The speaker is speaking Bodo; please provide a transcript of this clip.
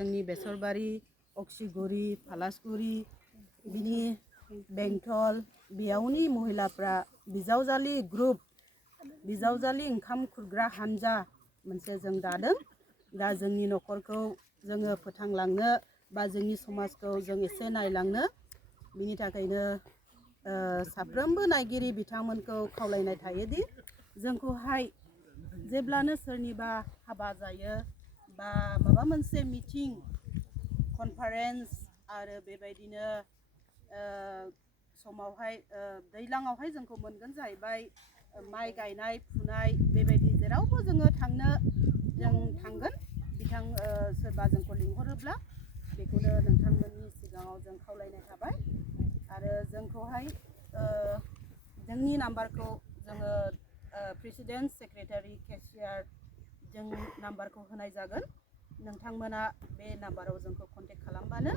जोंनि बेसरबारि अक्सिगुरि फालासगुरि बिनि बेंटल बेयावनि महिलाफ्रा बिजावजालि ग्रुप बिजावजालि ओंखाम खुरग्रा हानजा मोनसे जों दादों दा जोंनि न'खरखौ जोङो फोथांलांनो बा जोंनि समाजखौ जों एसे नायलांनो बिनि थाखायनो साफ्रोमबो नायगिरि बिथांमोनखौ खावलायनाय थायोदि जोंखौहाय जेब्लानो सोरनिबा हाबा जायो बा माबा मोनसे मिटिं कनफारेन्स आरो बेबायदिनो समावहाय दैज्लाङावहाय जोंखौ मोनगोन जाहैबाय माइ गायनाय फुनाय बेबायदि जेरावबो जोङो थांनो जों थांगोन बिथां सोरबा जोंखौ लिंहरोब्ला बेखौनो नोंथांमोननि सिगाङाव जों खावलायनाय थाबाय आरो जोंखौहाय जोंनि नाम्बारखौ जोङो प्रेसिडेन्ट सेक्रेटारि केशियार जों नाम्बारखौ होनाय जागोन नोंथांमोना बे नाम्बाराव जोंखौ कन्टेक्ट खालामबानो